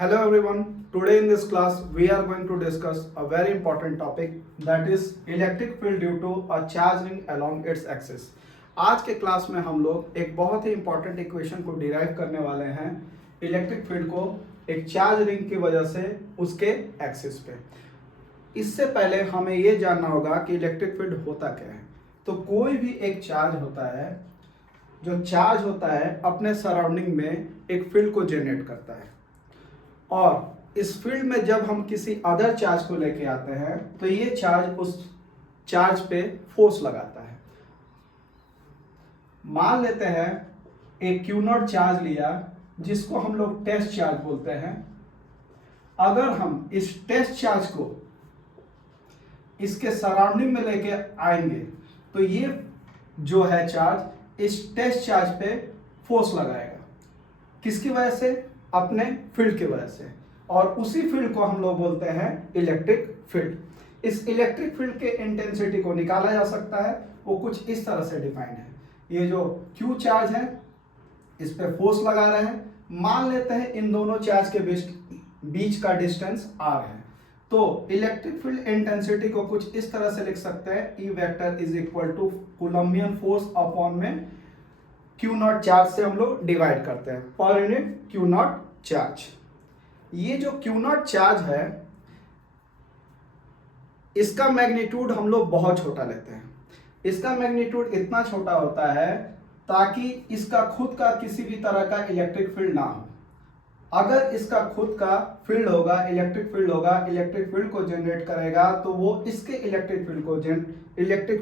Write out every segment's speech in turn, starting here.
Hello everyone. Today in this class we are going to discuss a very important topic that is electric field due to a charge ring along its axis. आज के class में हम लोग एक बहुत ही important equation को derive करने वाले हैं इलेक्ट्रिक फील्ड को एक चार्ज रिंग की वजह से उसके एक्सिस पे। इससे पहले हमें ये जानना होगा कि इलेक्ट्रिक फील्ड होता क्या है। तो कोई भी एक चार्ज होता है, जो चार्ज होता है अपने सराउंडिंग में एक फील्ड को जनरेट करता है और इस फील्ड में जब हम किसी अदर चार्ज को लेके आते हैं तो ये चार्ज उस चार्ज पे फोर्स लगाता है। मान लेते हैं एक क्यू नॉट चार्ज लिया जिसको हम लोग टेस्ट चार्ज बोलते हैं। अगर हम इस टेस्ट चार्ज को इसके सराउंडिंग में लेके आएंगे तो ये जो है चार्ज इस टेस्ट चार्ज पे फोर्स लगाएगा। किसकी वजह से? अपने फील्ड की वजह से, और उसी फील्ड को हम लोग बोलते हैं इलेक्ट्रिक फील्ड। इस इलेक्ट्रिक फील्ड के इंटेंसिटी को निकाला जा सकता है, वो कुछ इस तरह से डिफाइन है। ये जो क्यू चार्ज है इस पे फोर्स लगा रहे हैं, मान लेते हैं इन दोनों चार्ज के बीच का डिस्टेंस आर है, तो इलेक्ट्रिक फील्ड इंटेंसिटी को कुछ इस तरह से लिख सकते हैं E vector is equal to Coulombian force upon में क्यू नॉट चार्ज से हम लोग डिवाइड करते हैं per unit Q naught charge. ये जो क्यू नॉट चार्ज है इसका मैग्नीट्यूड हम लोग बहुत छोटा लेते हैं। इसका मैग्नीट्यूड इतना छोटा होता है ताकि इसका खुद का किसी भी तरह का इलेक्ट्रिक फील्ड ना हो। अगर इसका खुद का फील्ड होगा, इलेक्ट्रिक फील्ड होगा, इलेक्ट्रिक फील्ड को जनरेट करेगा तो वो इसके इलेक्ट्रिक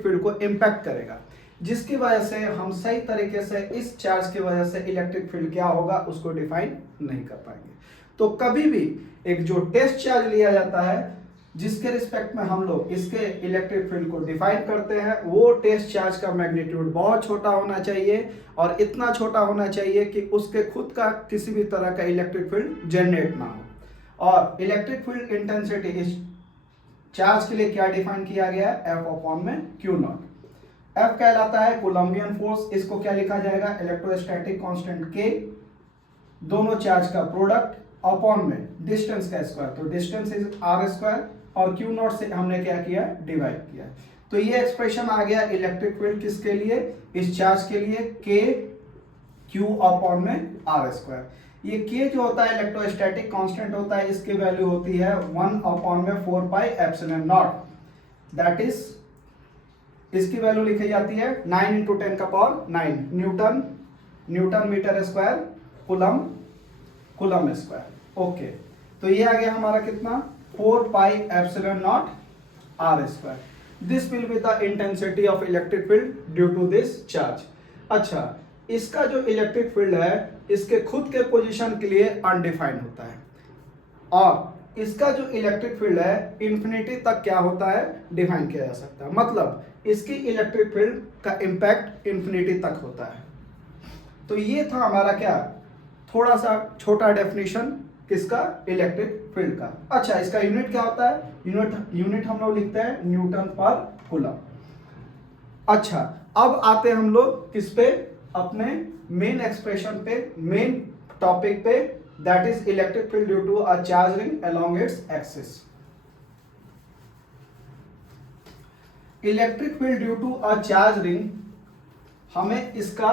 फील्ड को इम्पैक्ट करेगा, जिसकी वजह से हम सही तरीके से इस चार्ज की वजह से इलेक्ट्रिक फील्ड क्या होगा उसको डिफाइन नहीं कर पाएंगे। तो कभी भी एक जो टेस्ट चार्ज लिया जाता है जिसके रिस्पेक्ट में हम लोग इसके इलेक्ट्रिक फील्ड को डिफाइन करते हैं, वो टेस्ट चार्ज का मैग्नीट्यूड बहुत छोटा होना चाहिए और इतना छोटा होना चाहिए कि उसके खुद का किसी भी तरह का इलेक्ट्रिक फील्ड जनरेट ना हो। और इलेक्ट्रिक फील्ड इंटेंसिटी इस चार्ज के लिए क्या डिफाइन किया गया है? एफ अपॉन में क्यू नॉट। F कहलाता है कूलम्बियन फोर्स। इसको क्या लिखा जाएगा? इलेक्ट्रोस्टैटिक कांस्टेंट K, दोनों चार्ज का प्रोडक्ट अपॉन में डिस्टेंस का स्क्वायर, तो डिस्टेंस इज आर स्क्वायर और क्यू नॉट से हमने क्या किया? डिवाइड किया। तो ये एक्सप्रेशन आ गया इलेक्ट्रिक फील्ड किसके लिए? इस चार्ज के लिए K Q अपॉन में आर स्क्वायर। ये K जो होता है इलेक्ट्रोस्टैटिक कांस्टेंट होता है, इसकी वैल्यू होती है 1 अपॉन में 4 pi epsilon naught, that is इसकी वैल्यू लिखी जाती है 9 इंटू 10 का power 9 newton metre square coulomb square. Okay, तो ये आ गया हमारा कितना? 4 pi epsilon naught R square. This will be the intensity of electric field due to this charge. अच्छा, इसका जो इलेक्ट्रिक फील्ड है इसके खुद के पोजीशन के लिए अनडिफाइंड होता है और इसका जो इलेक्ट्रिक फील्ड है इंफिनिटी तक क्या होता है? डिफाइन किया जा सकता है। मतलब इसकी इलेक्ट्रिक फील्ड का इंपैक्ट इंफिनिटी तक होता है। तो ये था हमारा क्या, थोड़ा सा छोटा डेफिनेशन किसका? इलेक्ट्रिक फील्ड का। अच्छा, इसका यूनिट क्या होता है? यूनिट हम लोग लिखते हैं न्यूटन पर कूलम। अच्छा, अब आते हैं हम लोग किस पे? अपने मेन एक्सप्रेशन पे, मेन टॉपिक पे, that is electric field due to a charge ring along its axis. Electric field due to a charge ring, हमें इसका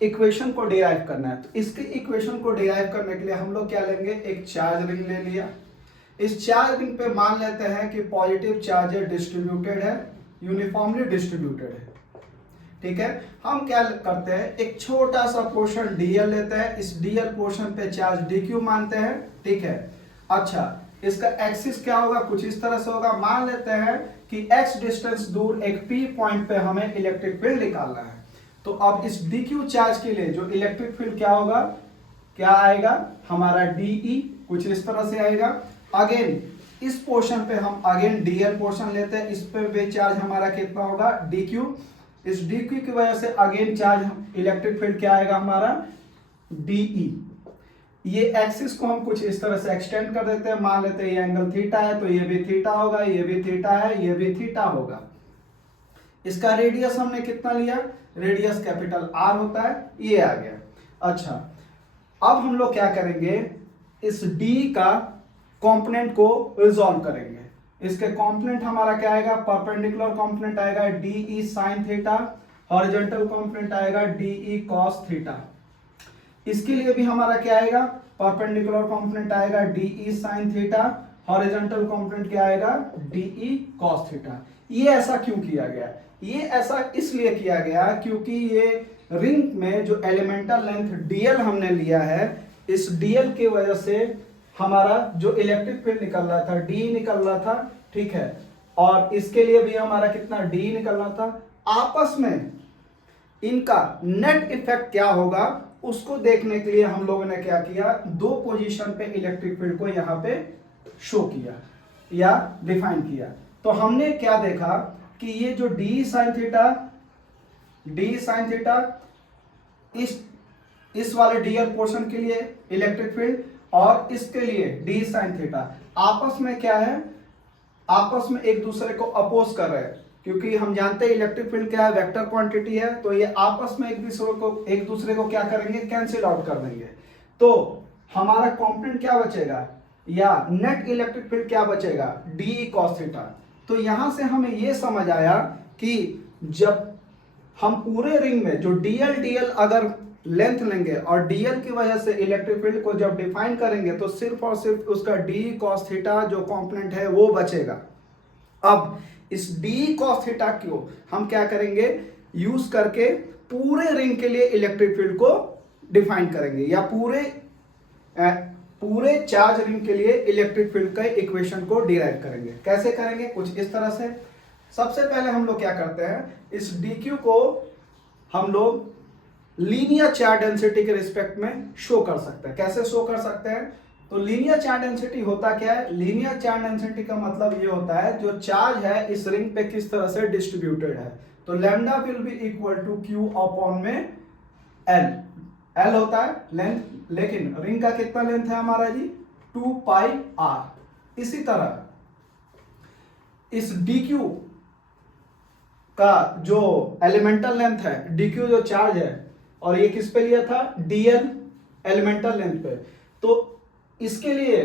इक्वेशन को डिराइव करना है। तो इसके इक्वेशन को डिराइव करने के लिए हम लोग क्या लेंगे? एक चार्ज रिंग ले लिया। इस चार्ज रिंग पे मान लेते हैं कि पॉजिटिव चार्ज डिस्ट्रीब्यूटेड है, यूनिफॉर्मली डिस्ट्रीब्यूटेड है। ठीक है, हम क्या करते हैं? एक छोटा सा पोर्शन dl लेते हैं, इस dl पोर्शन पे चार्ज dq मानते हैं। ठीक है, अच्छा, इसका एक्सिस क्या होगा? कुछ इस तरह से होगा। मान लेते हैं कि x डिस्टेंस दूर एक p पॉइंट पे हमें इलेक्ट्रिक फील्ड निकालना है। तो अब इस dq चार्ज के लिए जो इलेक्ट्रिक फील्ड क्या होगा? क्या आएगा? हमारा de कुछ इस तरह से आएगा। अगेन इस पोर्शन पे हम अगेन dl पोर्शन लेते हैं, इस पे भी चार्ज हमारा कितना होगा? dq। इस dq की वजह से अगेन चार्ज इलेक्ट्रिक फील्ड क्या आएगा हमारा? de। ये एक्सिस को हम कुछ इस तरह से एक्सटेंड कर देते हैं। मान लेते हैं ये एंगल थीटा है तो ये भी थीटा होगा, ये भी थीटा है, ये भी थीटा होगा। इसका रेडियस हमने कितना लिया? रेडियस कैपिटल R होता है, ये आ गया। अच्छा, अब हम लोग क्या करेंगे? इस D का कंपोनेंट को रिजॉल्व करेंगे। इसके कंपोनेंट हमारा क्या आएगा, परपेंडिकुलर कंपोनेंट आएगा DE sin theta, horizontal component आएगा DE cos थीटा। इसके लिए भी हमारा क्या आएगा, परपेंडिकुलर कंपोनेंट आएगा DE sin theta, horizontal component क्या आएगा DE cos थीटा। ये ऐसा क्यों किया गया, ये ऐसा इसलिए किया गया क्योंकि ये रिंग में जो एलिमेंटल लेंथ dl हमने लिया है, इस dl की वजह से हमारा जो इलेक्ट्रिक फील्ड निकल रहा था D निकल रहा था, ठीक है, और इसके लिए भी हमारा कितना D निकल रहा था। आपस में इनका नेट इफेक्ट क्या होगा उसको देखने के लिए हम लोगों ने क्या किया, दो पोजीशन पे इलेक्ट्रिक फील्ड को यहां पे शो किया या डिफाइन किया। तो हमने क्या देखा कि ये जो डी साइन थीटा इस वाले डीएल पोर्शन के लिए इलेक्ट्रिक फील्ड और इसके लिए डी साइन थीटा आपस में क्या है, आपस में एक दूसरे को अपोज कर रहे हैं, क्योंकि हम जानते हैं इलेक्ट्रिक फील्ड क्या है, वेक्टर क्वांटिटी है, तो ये आपस में एक दूसरे को क्या करेंगे, कैंसिल आउट कर देंगे। तो हमारा कंपोनेंट क्या बचेगा या नेट इलेक्ट्रिक फील्ड क्या बचेगा, डी कॉस थीटा। तो यहां से हमें यह समझ आया कि जब हम पूरे रिंग में जो डीएल अगर लेंथ लेंगे और डीएल की वजह से इलेक्ट्रिक फील्ड को जब डिफाइन करेंगे तो सिर्फ और सिर्फ उसका डी कॉस थीटा जो कंपोनेंट है वो बचेगा। अब इस डी कॉस थीटा को हम क्या करेंगे, यूज करके पूरे रिंग के लिए इलेक्ट्रिक फील्ड को डिफाइन करेंगे या पूरे चार्ज रिंग के लिए इलेक्ट्रिक फील्ड का इक्वेशन को डिराइव करेंगे। कैसे करेंगे, कुछ इस तरह से। सबसे पहले हम लोग क्या करते हैं, इस dq को हम लोग लीनियर चार्ज डेंसिटी के रिस्पेक्ट में शो कर सकते हैं। कैसे शो कर सकते हैं, तो लीनियर चार्ज डेंसिटी होता क्या है, लीनियर चार्ज डेंसिटी का मतलब ये होता है जो चार्ज है इस रिंग पे किस तरह से डिस्ट्रीब्यूटेड है। तो lambda will be equal to Q upon में एल होता है लेंथ, लेकिन रिंग का कितना लेंथ है हमारा जी 2 पाई r। इसी तरह इस dq का जो एलिमेंटल लेंथ है, dq जो चार्ज है, और ये किस पे लिया था, dl एलिमेंटल लेंथ पे, तो इसके लिए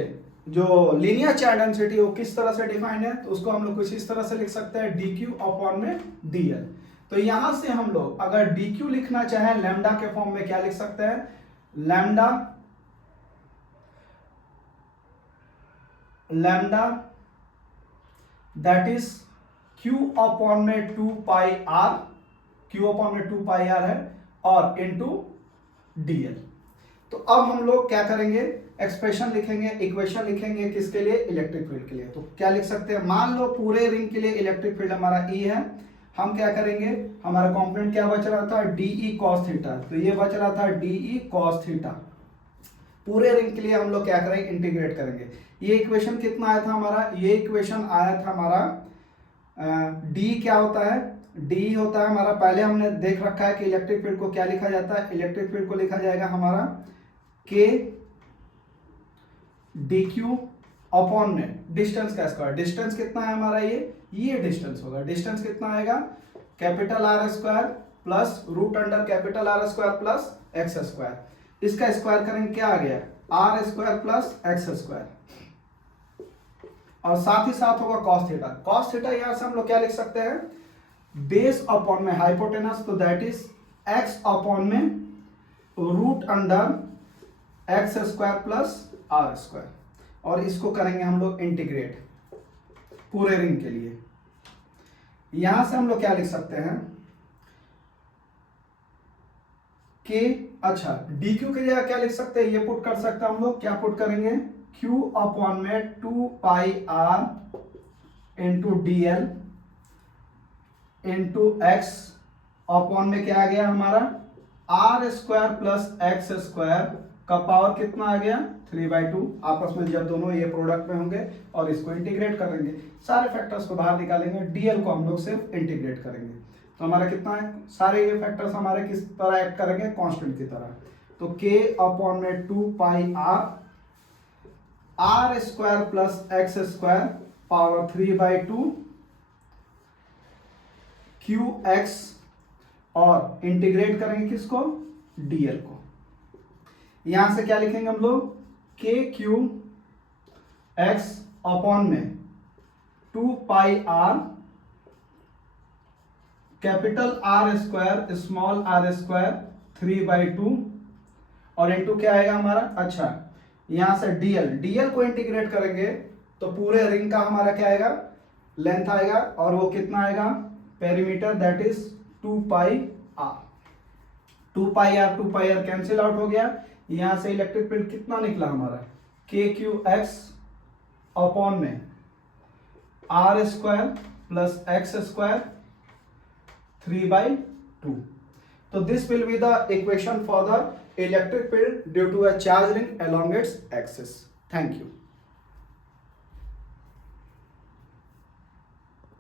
जो लीनियर चार्ज डेंसिटी वो किस तरह से डिफाइंड है, तो उसको हम लोग कुछ इस तरह से लिख सकते हैं dq अपॉन में dl। तो यहां से हम लोग अगर dq लिखना चाहें लैम्डा के फॉर्म में क्या लिख सकते हैं, lambda that is q upon में 2 पाई r, q अपॉन में 2 पाई r है, और इनटू dl। तो अब हम लोग क्या करेंगे, एक्सप्रेशन लिखेंगे, इक्वेशन लिखेंगे किसके लिए, इलेक्ट्रिक फील्ड के लिए। तो क्या लिख सकते हैं, मान लो पूरे रिंग के लिए इलेक्ट्रिक फील्ड हमारा E है, हम क्या करेंगे, हमारा कंपोनेंट क्या बच रहा था, DE cos थीटा, तो ये बच रहा था DE cos थीटा। पूरे रिंग के लिए हम लोग क्या करेंगे, इंटीग्रेट करेंगे। ये इक्वेशन कितना आया था हमारा, ये इक्वेशन आया था हमारा D क्या होता है, D होता है हमारा, पहले हमने देख रखा है कि इलेक्ट्रिक फील्ड को क्या लिखा जाता है, इलेक्ट्रिक फील्ड को लिखा जाएगा हमारा K dq अपॉन में डिस्टेंस का स्क्वायर। डिस्टेंस कितना है हमारा, ये डिस्टेंस होगा, डिस्टेंस कितना आएगा, capital R square plus root under capital R square plus x square. इसका स्क्वायर करेंगे क्या आ गया, R square plus x square, और साथ ही साथ होगा cos थीटा। cos थीटा यहां से हम लोग क्या लिख सकते हैं, बेस अपॉन में हाइपोटेनस, तो दैट इज x अपॉन में root under X square plus R square, और इसको करेंगे हम लोग इंटीग्रेट पूरे रिंग के लिए। यहां से हम लोग क्या लिख सकते हैं कि अच्छा dq के जगह क्या लिख सकते हैं, ये पुट कर सकते हैं हम लोग, क्या पुट करेंगे, q अपॉन में 2 pi r into dl into X upon में क्या आ गया हमारा R square plus x square का पावर कितना आ गया 3/2। आपस में जब दोनों ये प्रोडक्ट में होंगे और इसको इंटीग्रेट करेंगे, सारे फैक्टर्स को बाहर निकालेंगे, डीएल को हम लोग सिर्फ इंटीग्रेट करेंगे, तो हमारा कितना है, सारे ये फैक्टर्स हमारे किस तरह एक्ट करेंगे, कांस्टेंट की तरह। तो k अपॉन में 2 pi r square plus x square power 3/2 qx, और इंटीग्रेट करेंगे किसको, dl को। यहां से क्या लिखेंगे हम लोग, के क्यू एक्स अपॉन में 2 pi r capital r square small r square 3/2 और इनटू क्या आएगा हमारा, अच्छा यहां से डीएल को इंटीग्रेट करेंगे तो पूरे रिंग का हमारा क्या आएगा, लेंथ आएगा, और वो कितना आएगा, perimeter that is 2 pi R. 2 pi R cancel out हो गया। यहां से इलेक्ट्रिक फील्ड कितना निकला हमारा, के क्यू एक्स अपॉन में R square plus x square 3/2. So this will be the equation for the electric field due to a charge ring along its axis. Thank you.